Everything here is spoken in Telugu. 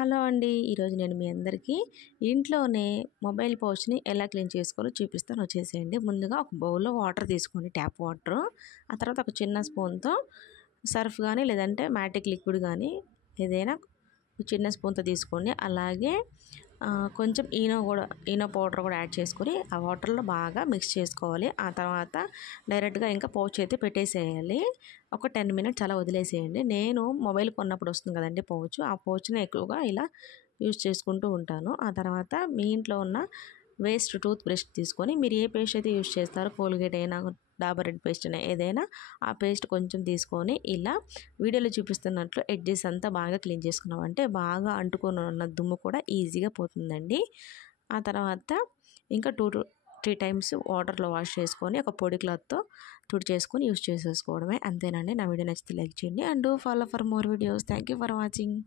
హలో అండి. ఈరోజు నేను మీ అందరికీ ఇంట్లోనే మొబైల్ పౌచ్‌ని ఎలా క్లీన్ చేసుకోవాలో చూపిస్తాను వచ్చేసేయండి. ముందుగా ఒక బౌల్‌లో వాటర్ తీసుకోండి, ట్యాప్ వాటరు. ఆ తర్వాత ఒక చిన్న స్పూన్‌తో సర్ఫ్ గానీ లేదంటే మ్యాటిక్ లిక్విడ్ గానీ ఏదైనా చిన్న స్పూన్‌తో తీసుకోండి. అలాగే కొంచెం ఈనో పౌడర్ కూడా యాడ్ చేసుకొని ఆ వాటర్‌లో బాగా మిక్స్ చేసుకోవాలి. ఆ తర్వాత డైరెక్ట్‌గా ఇంకా పౌచ్ అయితే పెట్టేసేయాలి. ఒక 10 మినిట్స్ అలా వదిలేసేయండి. నేను మొబైల్ కొన్నప్పుడు వస్తుంది కదండీ పౌచ్, ఆ పౌచ్‌ని ఎక్కువగా ఇలా యూజ్ చేసుకుంటూ ఉంటాను. ఆ తర్వాత మీ ఇంట్లో ఉన్న వేస్ట్ టూత్ బ్రష్ తీసుకొని మీరు ఏ పేస్ట్ అయితే యూజ్ చేస్తారో, కోల్గేట్ అయినా డాబర్ రెడ్ పేస్ట్ అయినా ఏదైనా, ఆ పేస్ట్ కొంచెం తీసుకొని ఇలా వీడియోలో చూపిస్తున్నట్లు ఎడ్జెస్ అంతా బాగా క్లీన్ చేసుకున్నామంటే బాగా అంటుకొని ఉన్న దుమ్ము కూడా ఈజీగా పోతుందండి. ఆ తర్వాత ఇంకా 2 to 3 టైమ్స్ వాటర్లో వాష్ చేసుకొని ఒక పొడి క్లాత్తో తుడిచేసుకొని యూజ్ చేసేసుకోవడమే. అంతేనండి. నా వీడియో నచ్చితే లైక్ చేయండి and do follow for more videos. Thank you for watching.